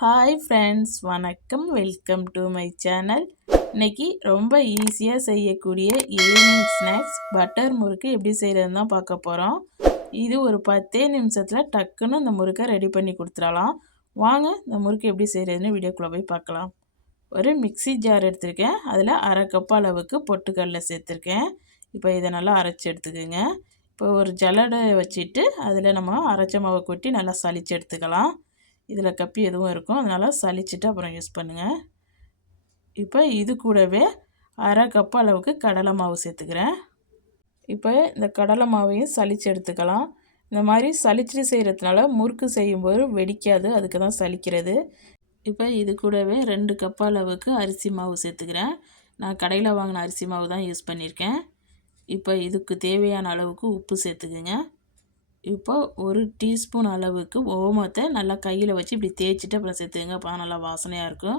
Hi friends, வணக்கம். Welcome to my channel. இன்றைக்கி ரொம்ப ஈஸியாக செய்யக்கூடிய ஈவினிங் ஸ்நாக்ஸ் பட்டர் முறுக்கு எப்படி செய்கிறதுன்னு தான் பார்க்க போகிறோம். இது ஒரு 10 நிமிஷத்தில் டக்குன்னு இந்த முறுக்கை ரெடி பண்ணி கொடுத்துடலாம். வாங்க இந்த முறுக்கு எப்படி செய்கிறதுன்னு வீடியோக்குள்ளே போய் பார்க்கலாம். ஒரு மிக்ஸி ஜார் எடுத்திருக்கேன். அதில் அரை கப் அளவுக்கு பொட்டுக்கடலை சேர்த்துருக்கேன். இப்போ இதை நல்லா அரைச்சி எடுத்துக்கோங்க. இப்போ ஒரு ஜல்லடை வச்சுட்டு அதில் நம்ம அரைச்ச மாவை கொட்டி நல்லா சலிச்சு எடுத்துக்கலாம். இதில் கப்பி எதுவும் இருக்கும், அதனால் சலிச்சுட்டு அப்புறம் யூஸ் பண்ணுங்கள். இப்போ இது கூடவே அரை கப் அளவுக்கு கடலை மாவு சேர்த்துக்கிறேன். இப்போ இந்த கடலை மாவையும் சலிச்சு எடுத்துக்கலாம். இந்த மாதிரி சலிச்சுட்டு செய்கிறதுனால முறுக்கு செய்யும்போது வெடிக்காது, அதுக்கு தான் சலிக்கிறது. இப்போ இது கூடவே 2 கப் அளவுக்கு அரிசி மாவு சேர்த்துக்கிறேன். நான் கடையில் வாங்கின அரிசி மாவு தான் யூஸ் பண்ணியிருக்கேன். இப்போ இதுக்கு தேவையான அளவுக்கு உப்பு சேர்த்துக்குங்க. இப்போ 1 டீஸ்பூன் அளவுக்கு ஓமத்தை நல்லா கையில் வச்சு இப்படி தேய்ச்சிட்டு அப்புறம் சேர்த்துக்கங்க. அப்போ நல்லா வாசனையாக இருக்கும்.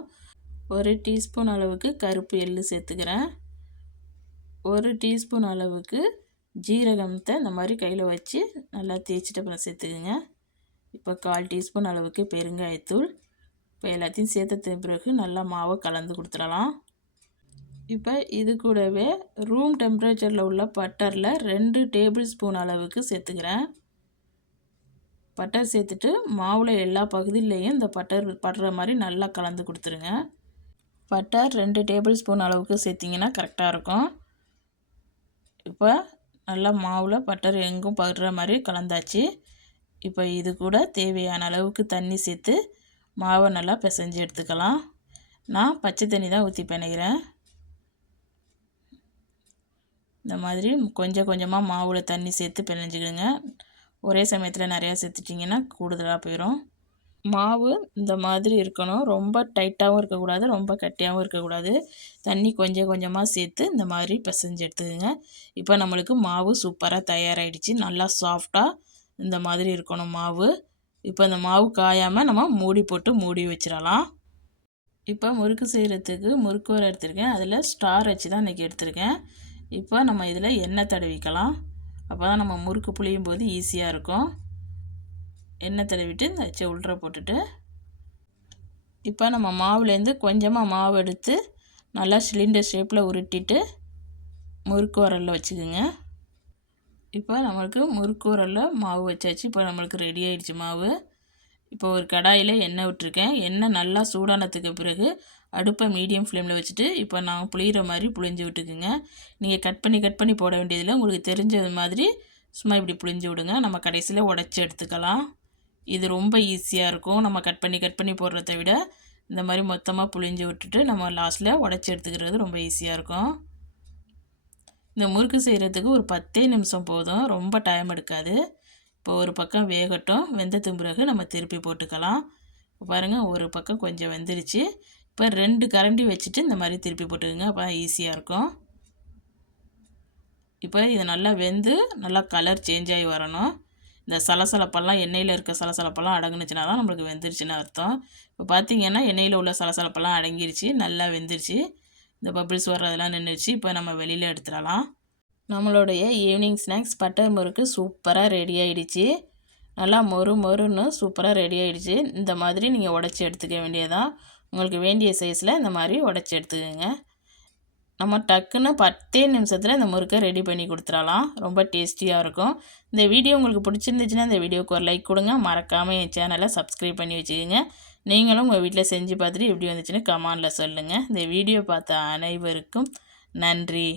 1 டீஸ்பூன் அளவுக்கு கருப்பு எள்ளு சேர்த்துக்கிறேன். 1 டீஸ்பூன் அளவுக்கு ஜீரகத்தை இந்த மாதிரி கையில் வச்சு நல்லா தேய்ச்சிட்டு அப்புறம் சேர்த்துக்குங்க. இப்போ 1/4 டீஸ்பூன் அளவுக்கு பெருங்காயத்தூள். இப்போ எல்லாத்தையும் சேர்த்த பிறகு நல்லா மாவை கலந்து கொடுத்துடலாம். இப்போ இது கூடவே ரூம் டெம்பரேச்சரில் உள்ள பட்டரில் 2 டேபிள் ஸ்பூன் அளவுக்கு சேர்த்துக்கிறேன். பட்டர் சேர்த்துட்டு மாவில் எல்லா பகுதியிலையும் இந்த பட்டர் படுற மாதிரி நல்லா கலந்து கொடுத்துருங்க. பட்டர் 2 டேபிள் ஸ்பூன் அளவுக்கு சேர்த்திங்கன்னா கரெக்டாக இருக்கும். இப்போ நல்லா மாவில் பட்டர் எங்கும் படுற மாதிரி கலந்தாச்சு. இப்போ இது கூட தேவையான அளவுக்கு தண்ணி சேர்த்து மாவை நல்லா பிசைஞ்சு எடுத்துக்கலாம். நான் பச்சை தண்ணி தான் ஊற்றி பிணைகிறேன். இந்த மாதிரி கொஞ்சம் கொஞ்சமாக மாவில் தண்ணி சேர்த்து பிணைஞ்சிக்கிடுங்க. ஒரே சமயத்தில் நிறையா சேர்த்துட்டிங்கன்னா கூடுதலாக போயிடும். மாவு இந்த மாதிரி இருக்கணும். ரொம்ப டைட்டாகவும் இருக்கக்கூடாது, ரொம்ப கட்டியாகவும் இருக்கக்கூடாது. தண்ணி கொஞ்சம் கொஞ்சமாக சேர்த்து இந்த மாதிரி பிசைஞ்சு எடுத்துக்கோங்க. இப்போ நம்மளுக்கு மாவு சூப்பராக தயாராகிடுச்சு. நல்லா சாஃப்டாக இந்த மாதிரி இருக்கணும் மாவு. இப்போ இந்த மாவு காயாமல் நம்ம மூடி போட்டு மூடி வச்சிடலாம். இப்போ முறுக்கு செய்கிறதுக்கு முறுக்கு வரை எடுத்திருக்கேன். அதில் ஸ்டார் வச்சு தான் இன்றைக்கி எடுத்திருக்கேன். இப்போ நம்ம இதில் எண்ணெய் தடவிக்கலாம். அப்போ தான் நம்ம முறுக்கு புளியும் போது ஈஸியாக இருக்கும். எண்ணெய் தடவிட்டு இந்த அச்சை உள்ற போட்டுட்டு இப்போ நம்ம மாவுலேருந்து கொஞ்சமாக மாவு எடுத்து நல்லா சிலிண்டர் ஷேப்பில் உருட்டிட்டு முறுக்கு உரலில் வச்சுக்கோங்க. இப்போ நம்மளுக்கு முறுக்கு உரலில் மாவு வச்சாச்சு. இப்போ நம்மளுக்கு ரெடி ஆகிடுச்சு மாவு. இப்போ ஒரு கடாயில் எண்ணெய் விட்டுருக்கேன். எண்ணெய் நல்லா சூடானதுக்கு பிறகு அடுப்பை மீடியம் ஃப்ளேமில் வச்சுட்டு இப்போ நான் புளிகிற மாதிரி புளிஞ்சு விட்டுக்குங்க. நீங்கள் கட் பண்ணி போட வேண்டியதில்லை. உங்களுக்கு தெரிஞ்சது மாதிரி சும்மா இப்படி புளிஞ்சு விடுங்க. நம்ம கடைசியில் உடச்சி எடுத்துக்கலாம். இது ரொம்ப ஈஸியாக இருக்கும். நம்ம கட் பண்ணி போடுறத விட இந்த மாதிரி மொத்தமாக புளிஞ்சு விட்டுட்டு நம்ம லாஸ்ட்டில் உடச்சி எடுத்துக்கிறது ரொம்ப ஈஸியாக இருக்கும். இந்த முறுக்கு செய்கிறதுக்கு ஒரு 10 நிமிஷம் போதும், ரொம்ப டைம் எடுக்காது. இப்போ ஒரு பக்கம் வேகட்டும். வெந்ததுக்கு பிறகு நம்ம திருப்பி போட்டுக்கலாம். பாருங்கள், ஒரு பக்கம் கொஞ்சம் வெந்துருச்சு. இப்போ 2 கரண்டி வச்சுட்டு இந்த மாதிரி திருப்பி போட்டுக்கோங்க. அப்போ ஈஸியாக இருக்கும். இப்போ இது நல்லா வெந்து நல்லா கலர் சேஞ்ச் ஆகி வரணும். இந்த சலசலப்பெல்லாம் எண்ணெயில் இருக்க சலசலப்பெல்லாம் அடங்குனுச்சுனா தான் நம்மளுக்கு வெந்துருச்சுன்னு அர்த்தம். இப்போ பார்த்திங்கன்னா எண்ணெயில் உள்ள சலசலப்பெல்லாம் அடங்கிருச்சு, நல்லா வெந்துருச்சு. இந்த பபிள்ஸ் வர்றதெல்லாம் நின்றுச்சு. இப்போ நம்ம வெளியில் எடுத்துடலாம். நம்மளுடைய ஈவினிங் ஸ்நாக்ஸ் பட்டர் முறுக்கு சூப்பராக ரெடி ஆகிடுச்சு. நல்லா மொறுன்னு சூப்பராக ரெடி ஆகிடுச்சு. இந்த மாதிரி நீங்கள் உடச்சி எடுத்துக்க வேண்டியதான். உங்களுக்கு வேண்டிய சைஸில் இந்த மாதிரி உடச்சி எடுத்துக்கோங்க. நம்ம டக்குன்னு 10 நிமிஷத்தில் இந்த முறுக்கை ரெடி பண்ணி கொடுத்துடலாம். ரொம்ப டேஸ்டியாக இருக்கும். இந்த வீடியோ உங்களுக்கு பிடிச்சிருந்துச்சுன்னா இந்த வீடியோக்கு ஒரு லைக் கொடுங்க. மறக்காமல் என் சேனலை சப்ஸ்கிரைப் பண்ணி வச்சுக்கோங்க. நீங்களும் உங்கள் வீட்டில் செஞ்சு பார்த்துட்டு எப்படி வந்துச்சுன்னு கமெண்டில் சொல்லுங்கள். இந்த வீடியோ பார்த்த அனைவருக்கும் நன்றி.